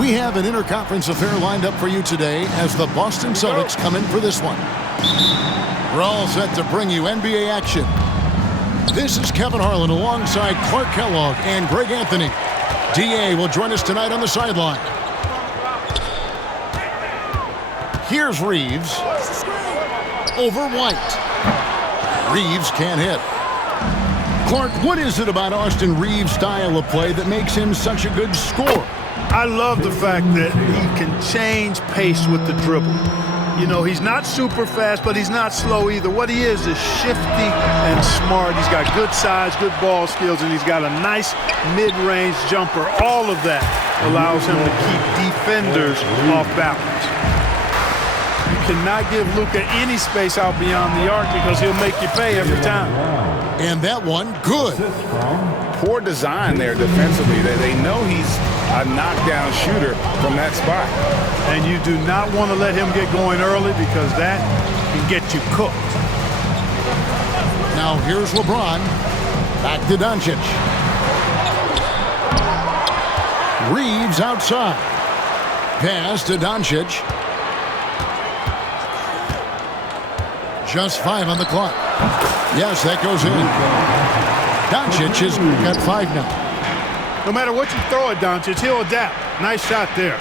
We have an interconference affair lined up for you today as the Boston Celtics come in for this one. We're all set to bring you NBA action. This is Kevin Harlan alongside Clark Kellogg and Greg Anthony. D.A. will join us tonight on the sideline. Here's Reeves. Over White. Reeves can't hit. Clark, what is it about Austin Reeves' style of play that makes him such a good scorer? I love the fact that he can change pace with the dribble. You know, he's not super fast, but he's not slow either. What he is shifty and smart. He's got good size, good ball skills, and he's got a nice mid-range jumper. All of that allows him to keep defenders off balance. You cannot give Luka any space out beyond the arc because he'll make you pay every time. And that one, good. Poor design there defensively. They know he's a knockdown shooter from that spot. And you do not want to let him get going early because that can get you cooked. Now here's LeBron. Back to Doncic. Reeves outside. Pass to Doncic. Just 5 on the clock. Yes, that goes in. Doncic has got 5 now. No matter what you throw at Doncic, he'll adapt. Nice shot there.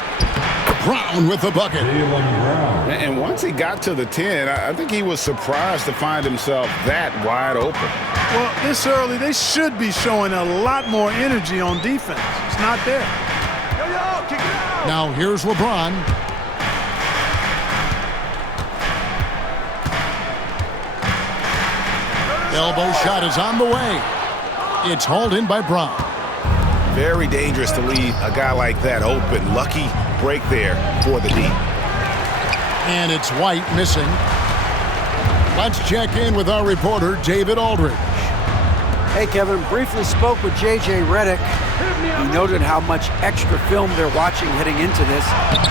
Brown with the bucket. And once he got to the 10, I think he was surprised to find himself that wide open. Well, this early, they should be showing a lot more energy on defense. It's not there. Now here's LeBron. Elbow shot is on the way. It's hauled in by Brown. Very dangerous to leave a guy like that open. Lucky break there for the D. And it's White missing. Let's check in with our reporter, David Aldridge. Hey, Kevin. Briefly spoke with J.J. Redick. He noted how much extra film they're watching heading into this.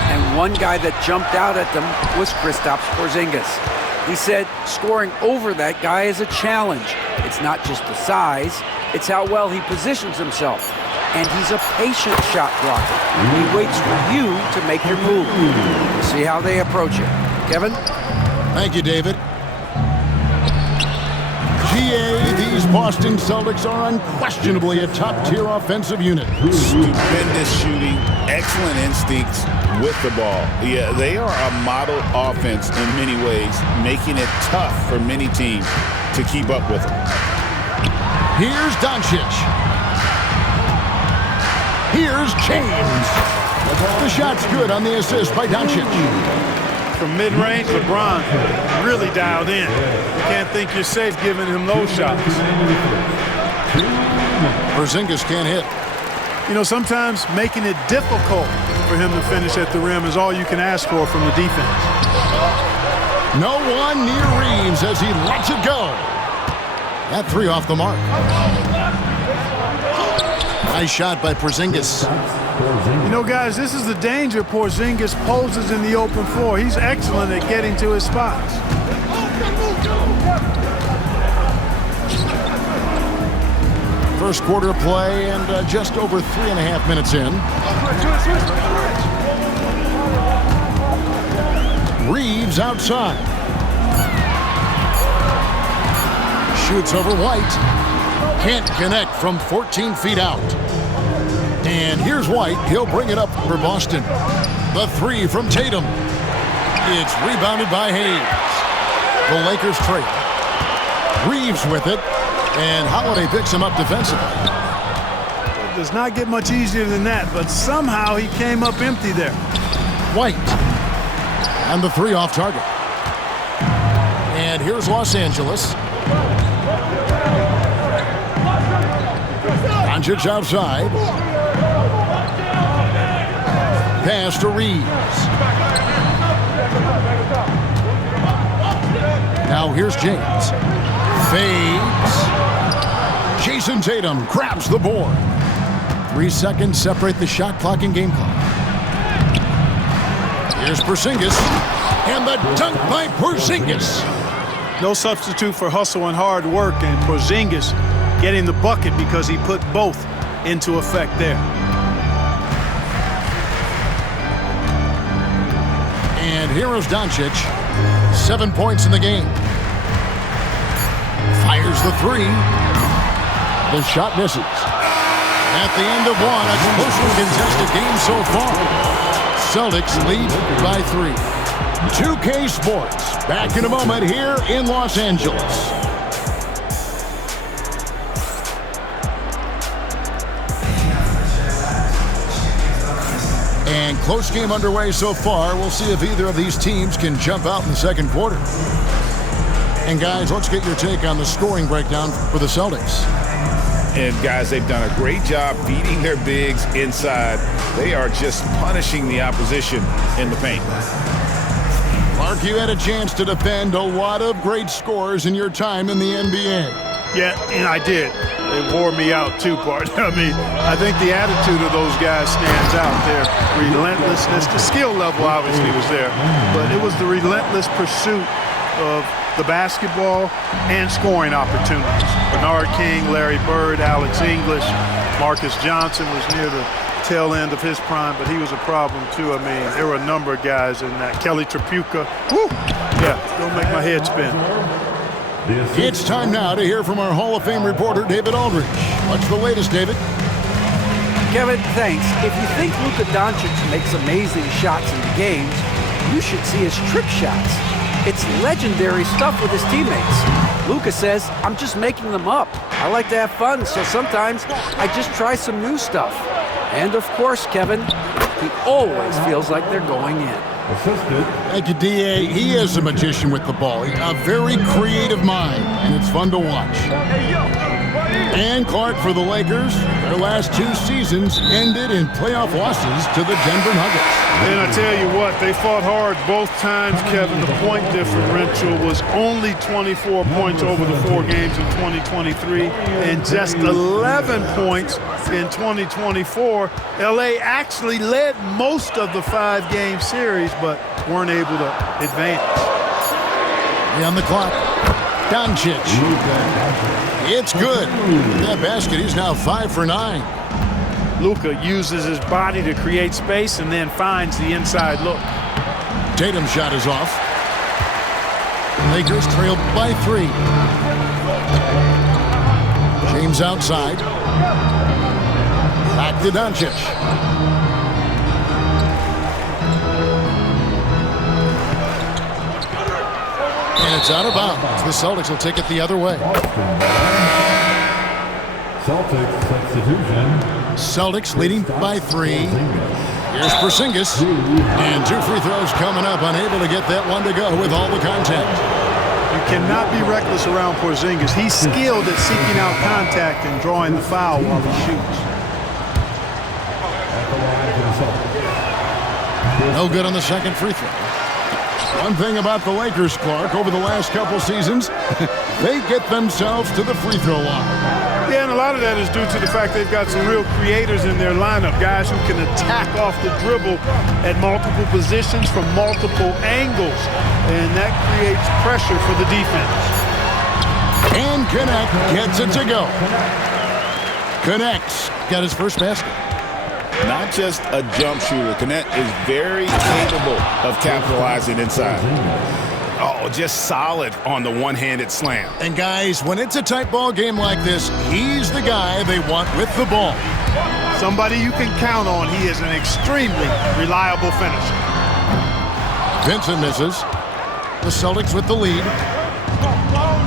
And one guy that jumped out at them was Kristaps Porzingis. He said scoring over that guy is a challenge. It's not just the size, it's how well he positions himself. And he's a patient shot blocker. He waits for you to make your move. We'll see how they approach it. Kevin? Thank you, David. GA, these Boston Celtics are unquestionably a top-tier offensive unit. Stupendous shooting, excellent instincts with the ball. Yeah, they are a model offense in many ways, making it tough for many teams to keep up with them. Here's Doncic. Here's James. The shot's good on the assist by Doncic. From mid-range, LeBron really dialed in. You can't think you're safe giving him those shots. Porzingis can't hit. You know, sometimes making it difficult for him to finish at the rim is all you can ask for from the defense. No one near Reeves as he lets it go. That 3 off the mark. Nice shot by Porzingis. You know, guys, this is the danger Porzingis poses in the open floor. He's excellent at getting to his spots. First quarter play and just over 3.5 minutes in. Reeves outside. Shoots over White. Can't connect from 14 feet out. And here's White. He'll bring it up for Boston. The 3 from Tatum. It's rebounded by Hayes. The Lakers trail. Reeves with it. And Holiday picks him up defensively. It does not get much easier than that, but somehow he came up empty there. White. And the 3 off target. And here's Los Angeles. Doncic outside. Pass to Reeves. Now here's James. Fades. Jason Tatum grabs the board. 3 seconds separate the shot clock and game clock. Here's Porzingis. And the dunk by Porzingis. No substitute for hustle and hard work, and Porzingis getting the bucket because he put both into effect there. And here is Doncic. 7 points in the game. Fires the three. The shot misses. At the end of one, a closely contested game so far. Celtics lead by 3. 2K Sports, back in a moment here in Los Angeles. And close game underway so far. We'll see if either of these teams can jump out in the second quarter. And guys, let's get your take on the scoring breakdown for the Celtics. And guys, they've done a great job beating their bigs inside. They are just punishing the opposition in the paint. Mark, you had a chance to defend a lot of great scores in your time in the NBA. Yeah, and I did. It wore me out too, partner. I mean, I think the attitude of those guys stands out. Their relentlessness, the skill level obviously was there, but it was the relentless pursuit of the basketball and scoring opportunities. Bernard King, Larry Bird, Alex English, Marcus Johnson was near the tail end of his prime, but he was a problem too. I mean, there were a number of guys in that. Kelly Tripucka. Woo! Yeah, don't make my head spin. It's time now to hear from our Hall of Fame reporter, David Aldridge. What's the latest, David? Kevin, thanks. If you think Luka Doncic makes amazing shots in the games, you should see his trick shots. It's legendary stuff with his teammates. Luka says, I'm just making them up. I like to have fun, so sometimes I just try some new stuff. And of course, Kevin, he always feels like they're going in. Thank you, D.A. He is a magician with the ball. A very creative mind, and it's fun to watch. And Clark for the Lakers. Their last 2 seasons ended in playoff losses to the Denver Nuggets. And I tell you what, they fought hard both times, Kevin. The point differential was only 24 points over the 4 games in 2023 and just 11 points in 2024. L.A. actually led most of the 5-game series, but weren't able to advance. On the clock, Doncic. It's good. That basket, he's now 5 for 9. Luka uses his body to create space and then finds the inside look. Tatum's shot is off. Lakers trail by 3. James outside. Back to Doncic. And it's out of bounds. The Celtics will take it the other way. Celtics substitution. Celtics leading by 3. Here's Porzingis. And 2 free throws coming up. Unable to get that one to go with all the contact. You cannot be reckless around Porzingis. He's skilled at seeking out contact and drawing the foul while he shoots. No good on the second free throw. One thing about the Lakers, Clark, over the last couple seasons, they get themselves to the free throw line. Yeah, and a lot of that is due to the fact they've got some real creators in their lineup, guys who can attack off the dribble at multiple positions from multiple angles, and that creates pressure for the defense. And Connect gets it to go. Connect's got his first basket. Not just a jump shooter. Connect is very capable of capitalizing inside. Oh, just solid on the one-handed slam. And guys, when it's a tight ball game like this, he's the guy they want with the ball. Somebody you can count on. He is an extremely reliable finisher. Vincent misses. The Celtics with the lead.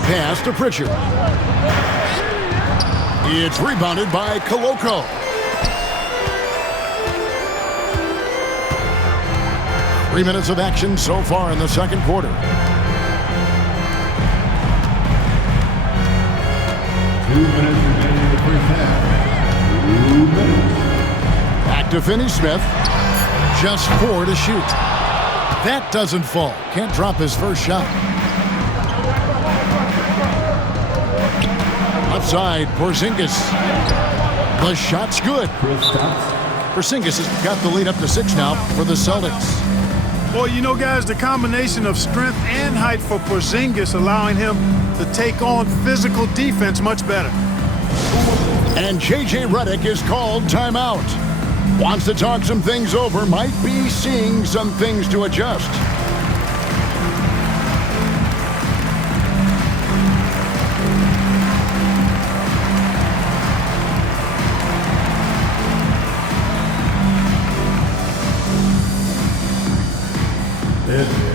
Pass to Pritchard. It's rebounded by Koloko. Three minutes of action so far in the second quarter. 2 minutes remaining in the first half. 2 minutes. Back to Finney-Smith. Just 4 to shoot. That doesn't fall. Can't drop his first shot. Left side, Porzingis. The shot's good. Porzingis has got the lead up to 6 now for the Celtics. Well, you know, guys, the combination of strength and height for Porzingis allowing him to take on physical defense much better. And J.J. Redick is called timeout. Wants to talk some things over, might be seeing some things to adjust.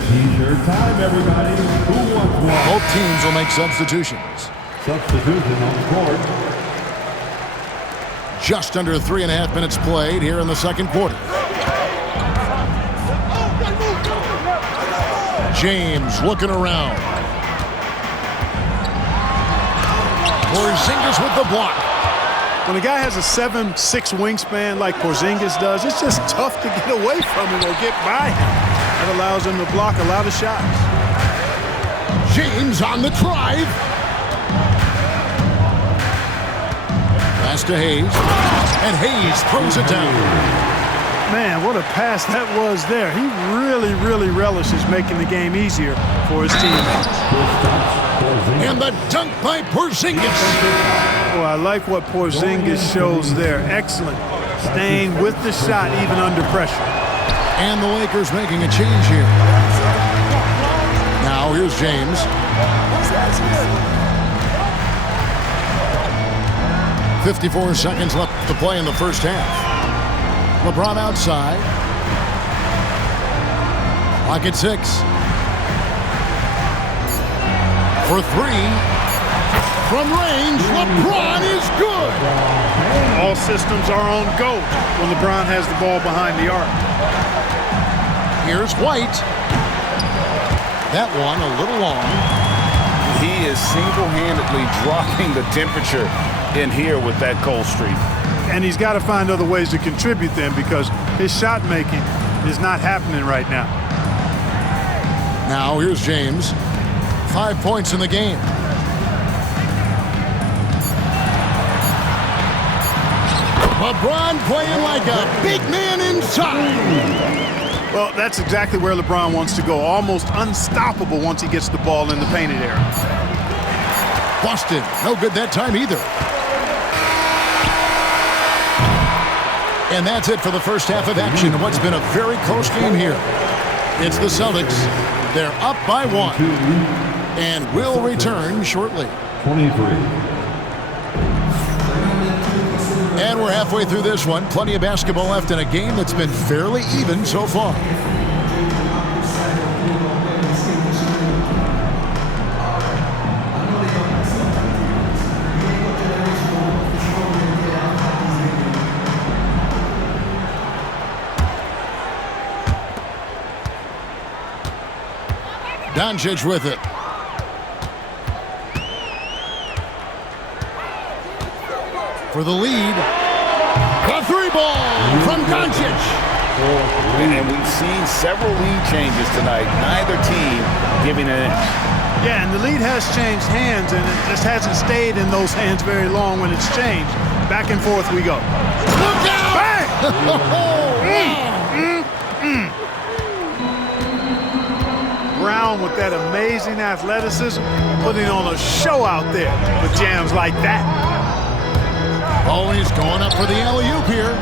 T-shirt time, everybody. Who wants one? Both teams will make substitutions. Substitution on the court. Just under 3.5 minutes played here in the second quarter. James looking around. Porzingis with the block. When a guy has a 7'6" wingspan like Porzingis does, it's just tough to get away from him or get by him. That allows him to block a lot of shots. James on the drive. Pass to Hayes. And Hayes throws it down. Man, what a pass that was there. He really, really relishes making the game easier for his teammates. And the dunk by Porzingis. Well, I like what Porzingis shows there. Excellent. Staying with the shot even under pressure. And the Lakers making a change here. Now here's James. 54 seconds left to play in the first half. LeBron outside. Clock at 6. For 3. From range, LeBron is good. All systems are on go when LeBron has the ball behind the arc. Here's White. That one a little long. He is single-handedly dropping the temperature in here with that cold streak. And he's got to find other ways to contribute then because his shot making is not happening right now. Now here's James. 5 points in the game. LeBron playing like a big man inside. Well, that's exactly where LeBron wants to go. Almost unstoppable once he gets the ball in the painted area. Boston, no good that time either. And that's it for the first half of action in what's been a very close game here. It's the Celtics. They're up by 1. And will return shortly. 23. And we're halfway through this one. Plenty of basketball left in a game that's been fairly even so far. Doncic with it. For the lead. The 3 ball from Doncic. And we've seen several lead changes tonight. Neither team giving an inch. Yeah, and the lead has changed hands, and it just hasn't stayed in those hands very long when it's changed. Back and forth we go. Look out! Bang! Brown with that amazing athleticism, putting on a show out there with jams like that. Always going up for the alley-oop here.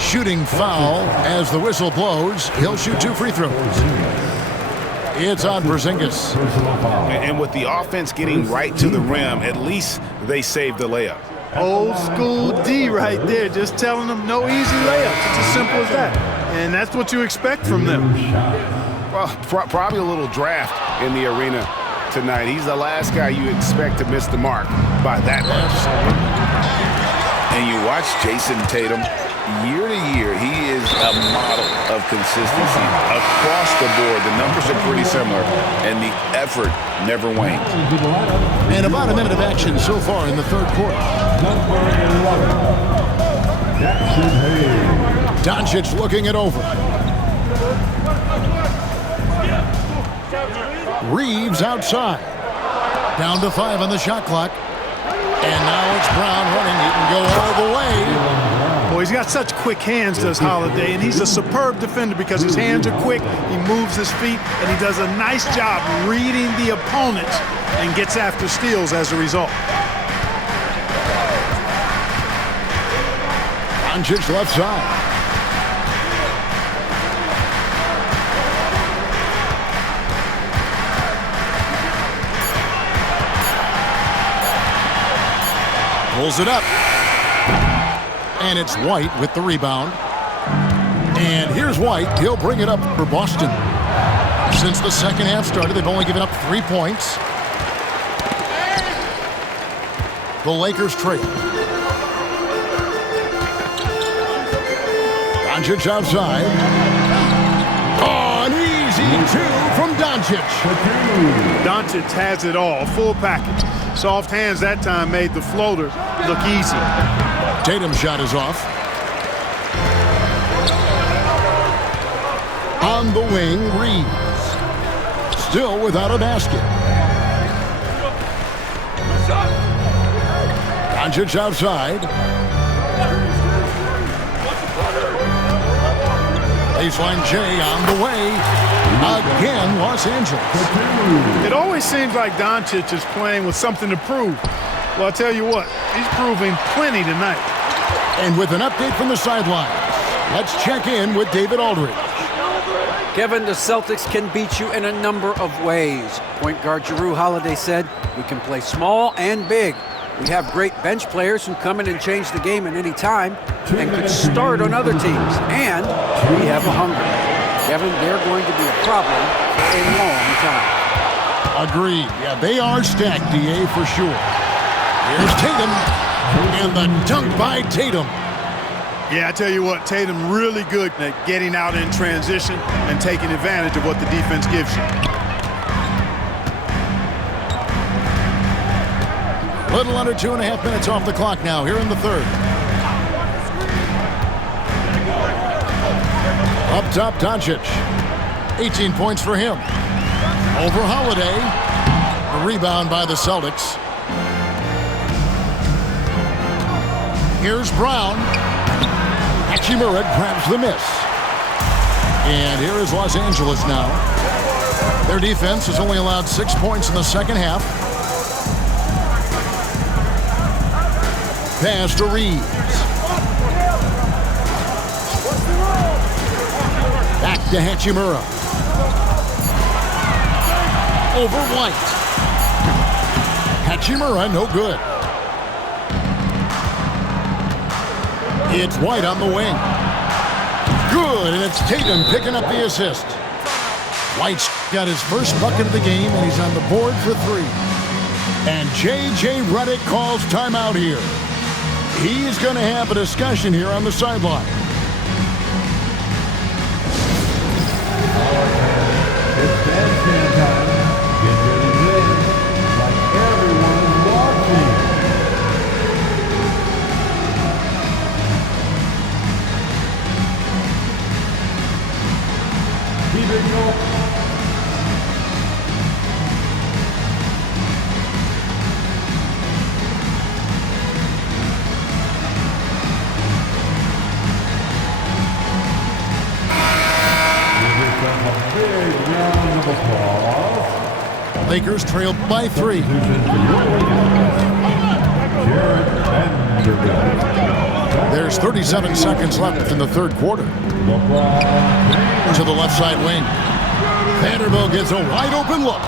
Shooting foul as the whistle blows. He'll shoot 2 free throws. It's on Porzingis. And with the offense getting right to the rim, at least they saved the layup. Old school D right there, just telling them no easy layups. It's as simple as that. And that's what you expect from them. Well, probably a little draft in the arena tonight. He's the last guy you expect to miss the mark by that much. And you watch Jason Tatum year to year. He is a model of consistency across the board. The numbers are pretty similar, and the effort never wanes. And about a minute of action so far in the third quarter. Doncic looking it over. Reeves outside. Down to 5 on the shot clock. And now it's Brown running. He can go all the way. Boy, he's got such quick hands, does Holiday, and he's a superb defender because his hands are quick, he moves his feet, and he does a nice job reading the opponents and gets after steals as a result. Doncic left side. Pulls it up. And it's White with the rebound. And here's White. He'll bring it up for Boston. Since the second half started, they've only given up 3 points. The Lakers trail. Doncic outside. Oh, an easy 2 from Doncic. Doncic has it all, full package. Soft hands that time made the floater look easy. Tatum's shot is off. On the wing, Reeves. Still without a basket. Doncic outside. Baseline J on the way. Again, Los Angeles. It always seems like Doncic is playing with something to prove. Well, I'll tell you what, he's proving plenty tonight. And with an update from the sidelines, let's check in with David Aldridge. Kevin, the Celtics can beat you in a number of ways. Point guard Jrue Holiday said, "We can play small and big. We have great bench players who come in and change the game at any time and could start on other teams. And we have a hunger." Kevin, they're going to be a problem for a long time. Agreed. Yeah, they are stacked, DA, for sure. Here's Tatum. And the dunk by Tatum. Yeah, I tell you what, Tatum really good at getting out in transition and taking advantage of what the defense gives you. Little under 2.5 minutes off the clock now here in the third. Up top, Doncic. 18 points for him. Over Holiday. A rebound by the Celtics. Here's Brown. Hachimura grabs the miss. And here is Los Angeles now. Their defense has only allowed 6 points in the second half. Pass to Reeves. Back to Hachimura. Over White. Hachimura, no good. It's White on the wing. Good, and it's Tatum picking up the assist. White's got his first bucket of the game, and he's on the board for 3. And J.J. Redick calls timeout here. He's going to have a discussion here on the sideline. It's bandstand time. Get ready to win like everyone's watching. Keep it going. Lakers trail by 3. There's 37 seconds left in the third quarter. To the left side wing. Vanderbilt gets a wide open look.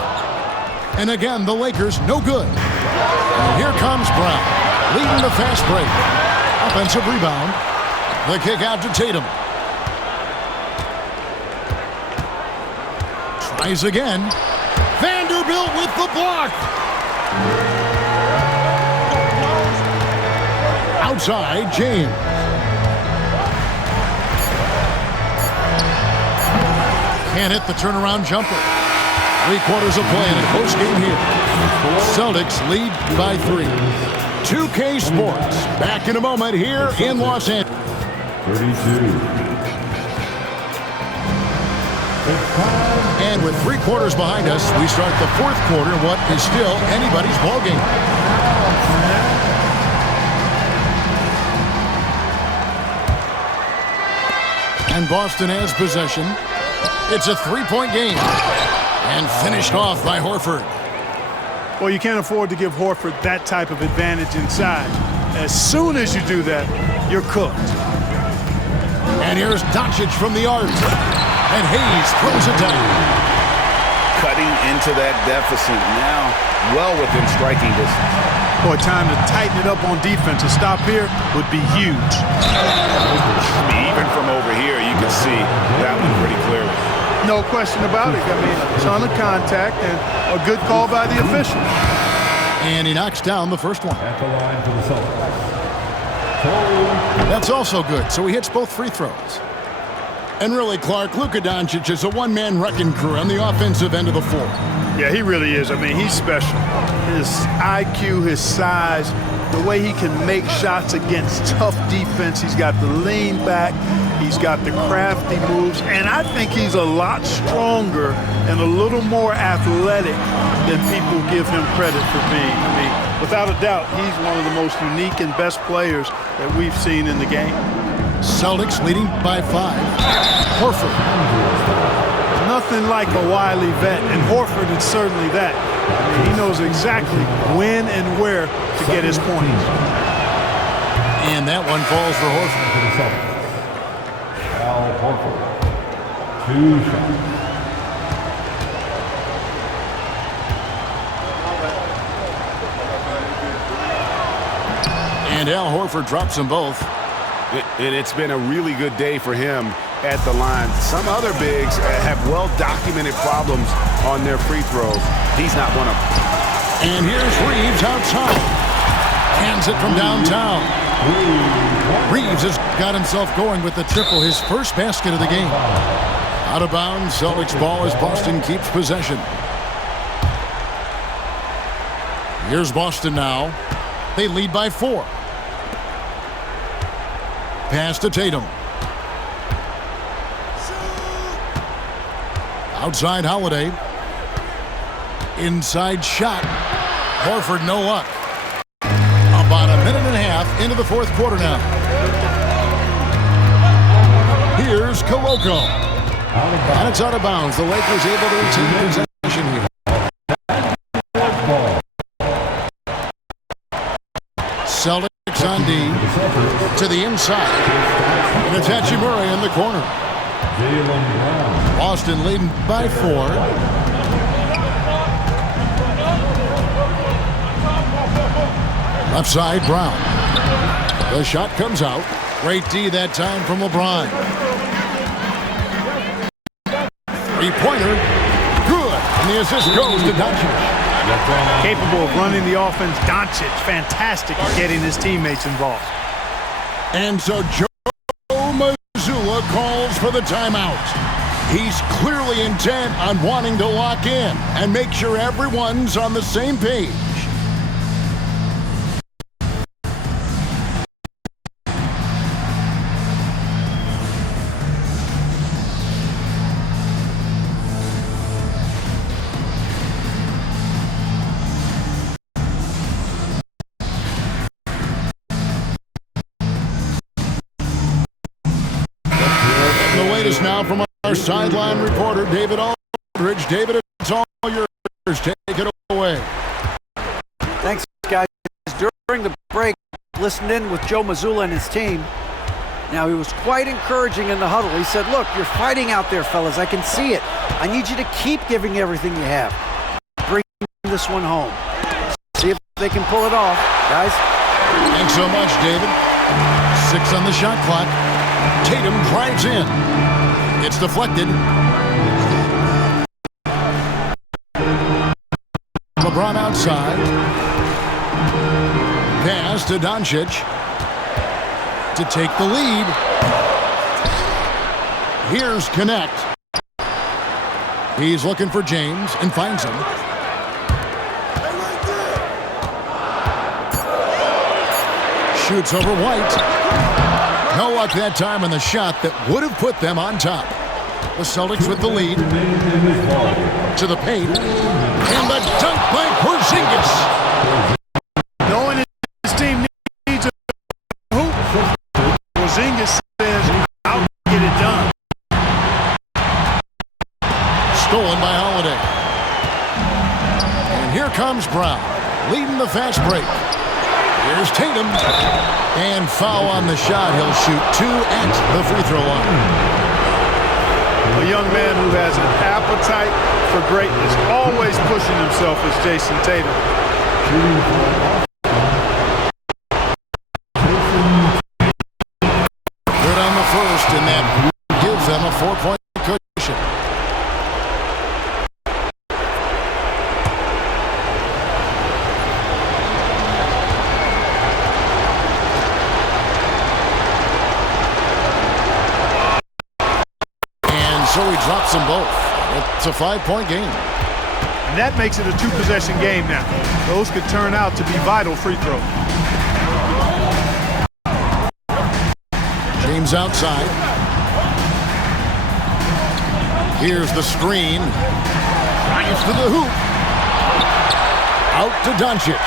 And again, the Lakers no good. And here comes Brown, leading the fast break. Offensive rebound. The kick out to Tatum. Tries again. Vanderbilt with the block. Outside, James. Can't hit the turnaround jumper. 3/4 of play in a close game here. Celtics lead by 3. 2K Sports back in a moment here in Los Angeles. 32. And with 3/4 behind us, we start the fourth quarter in what is still anybody's ballgame. And Boston has possession. It's a 3-point game. And finished off by Horford. Well, you can't afford to give Horford that type of advantage inside. As soon as you do that, you're cooked. And here's Doncic from the arc. And Hayes throws it down. cutting into that deficit now, well within striking distance. Boy, time to tighten it up on defense. A stop here would be huge. I mean, even from over here, you can see that one pretty clearly. No question about it. I mean, a ton of contact and a good call by the official. And he knocks down the first one. At the line for the Celtics. That's also good, so he hits both free throws. And really, Clark, Luka Doncic is a one-man wrecking crew on the offensive end of the floor. Yeah, he really is. I mean, he's special. His IQ, his size, the way he can make shots against tough defense. He's got the lean back. He's got the crafty moves. And I think he's a lot stronger and a little more athletic than people give him credit for being. I mean, without a doubt, he's one of the most unique and best players that we've seen in the game. Celtics leading by 5. Horford. Nothing like a wily vet, and Horford is certainly that. I mean, he knows exactly when and where to get his points. And that one falls for Horford. For the Celtics. Al Horford. 2 shots. And Al Horford drops them both. And it's been a really good day for him at the line. Some other bigs have well-documented problems on their free throws. He's not one of them. And here's Reeves outside. Hands it from downtown. Reeves has got himself going with the triple, his first basket of the game. Out of bounds, Celtics ball as Boston keeps possession. Here's Boston now. They lead by 4. Pass to Tatum. Outside Holiday. Inside shot. Horford no luck. About a minute and a half into the fourth quarter now. Here's Kuroko. And it's out of bounds. The Lakers able to retain possession here. Celtics on D to the inside. And it's Hachimura in the corner. Boston leading by 4. Left side, Brown. The shot comes out. Great D that time from LeBron. Three-pointer. Good. And the assist goes to Doncic. Capable of running the offense. Doncic, fantastic at getting his teammates involved. And so Joe Mazzulla calls for the timeout. He's clearly intent on wanting to lock in and make sure everyone's on the same page. Now from our sideline reporter, David Aldridge. David, it's all yours. Take it away. Thanks, guys. During the break, listened in with Joe Mazzulla and his team. Now, he was quite encouraging in the huddle. He said, look, you're fighting out there, fellas. I can see it. I need you to keep giving everything you have. Bring this one home. See if they can pull it off, guys. Thanks so much, David. 6 on the shot clock. Tatum drives in. It's deflected. LeBron outside. Pass to Doncic to take the lead. Here's Connect. He's looking for James and finds him. Shoots over White. No luck that time on the shot that would have put them on top. The Celtics with the lead. To the paint. And the dunk by Porzingis. Knowing his team needs a hoop, Porzingis says, I'll get it done. Stolen by Holiday. And here comes Brown, leading the fast break. Here's Tatum. And foul on the shot. He'll shoot 2 at the free throw line. A young man who has an appetite for greatness, always pushing himself is Jason Tatum. Good on the first, and that gives them a 4-point cushion. And so he drops them both. It's a 5-point game. And that makes it a 2-possession game now. Those could turn out to be vital free throws. James outside. Here's the screen. Drives to the hoop. Out to Doncic.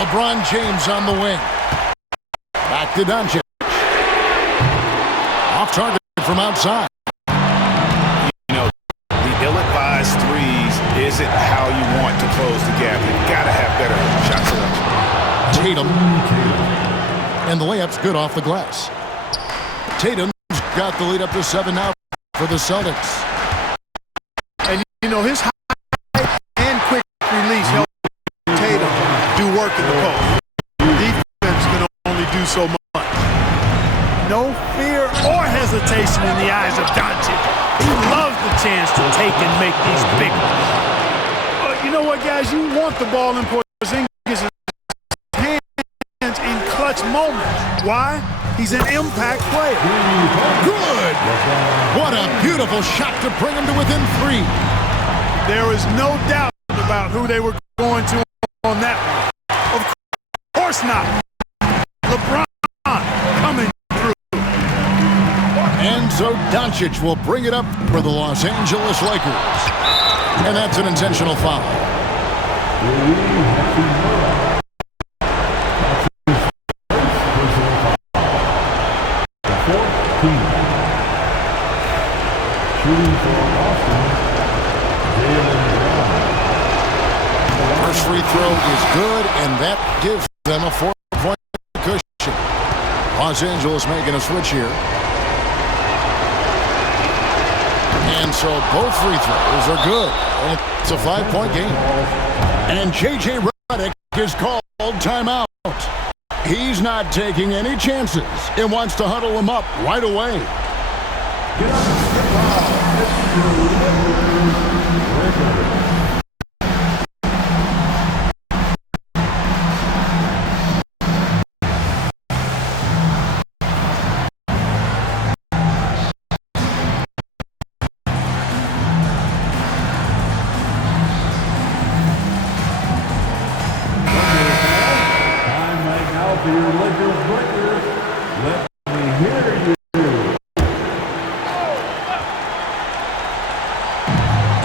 LeBron James on the wing. Back to Doncic. Off target from outside. You know, the ill-advised threes isn't how you want to close the gap. You've got to have better shot selection. Tatum. And the layup's good off the glass. Tatum's got the lead up to 7 now for the Celtics. And, you know, his high and quick release helps Tatum do work in the post. Defense can only do so much. No fear or hesitation in the eyes of Doncic. He loves the chance to take and make these big ones. But you know what, guys? You want the ball in Porzingis' hands in clutch moments. Why? He's an impact player. Good! What a beautiful shot to bring him to within 3. There is no doubt about who they were going to on that one. Of course not. LeBron coming through. And so Doncic will bring it up for the Los Angeles Lakers. And that's an intentional foul. First free throw is good, and that gives them a 4-point cushion. Los Angeles making a switch here. And so both free throws are good. And it's a 5-point game. And J.J. Redick is called timeout. He's not taking any chances and wants to huddle him up right away.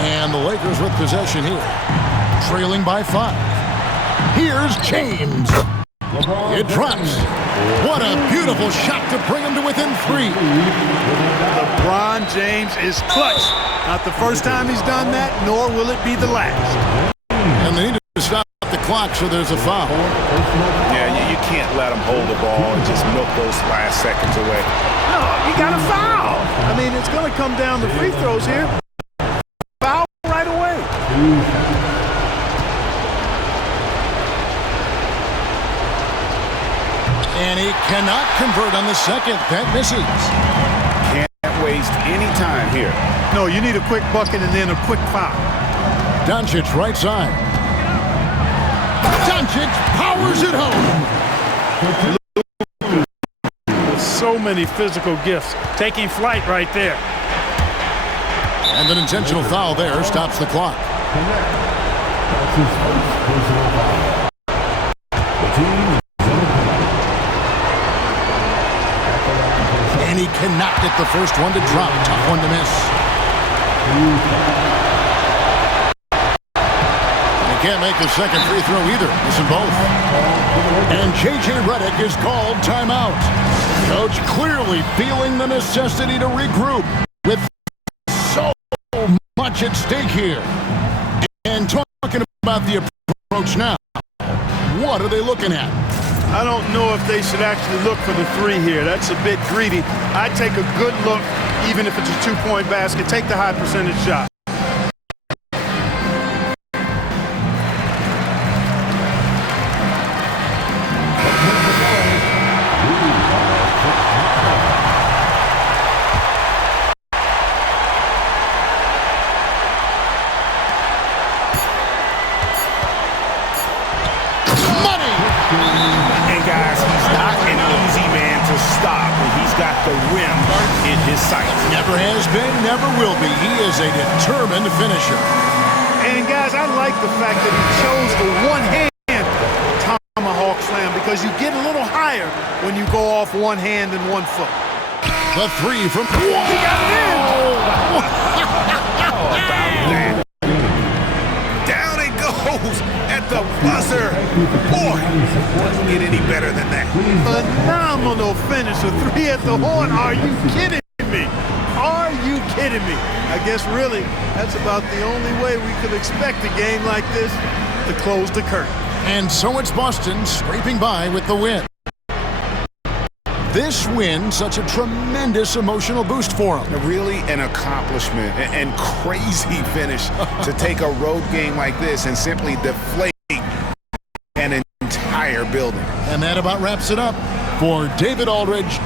And the Lakers with possession here, trailing by 5. Here's James. It drops. What a beautiful shot to bring him to within 3. LeBron James is clutch. Not the first time he's done that, nor will it be the last. And they need to stop the clock, so there's a foul. Yeah, you can't let him hold the ball and just milk those last seconds away. No, you got to foul. I mean, it's going to come down to free throws here. Foul right away. And he cannot convert on the second. That misses. Can't waste any time here. No, you need a quick bucket and then a quick foul. Doncic right side. Doncic powers it home. With so many physical gifts. Taking flight right there. And an intentional foul there stops the clock. That's his first personal foul. The team is And he cannot get the first one to drop. Tough one to miss. And he can't make the second free throw either. Missing both. And J.J. Redick is called timeout. Coach clearly feeling the necessity to regroup with so much at stake here. And talking about the approach now. What are they looking at? I don't know if they should actually look for the three here. That's a bit greedy. I'd take a good look, even if it's a two-point basket. Take the high percentage shot. And guys, he's not an easy man to stop when he's got the rim in his sights. Never has been, never will be. He is a determined finisher. And guys, I like the fact that he chose the one-hand tomahawk slam because you get a little higher when you go off one hand and 1 foot. The three from... He got it in! How about that? Down it goes at the buzzer. Boy, doesn't get any better than that. Phenomenal finish. A three at the horn. Are you kidding me? Are you kidding me? I guess really that's about the only way we could expect a game like this to close the curtain. And so it's Boston scraping by with the win. This win, such a tremendous emotional boost for him. Really an accomplishment and crazy finish to take a road game like this and simply deflate an entire building. And that about wraps it up for David Aldridge.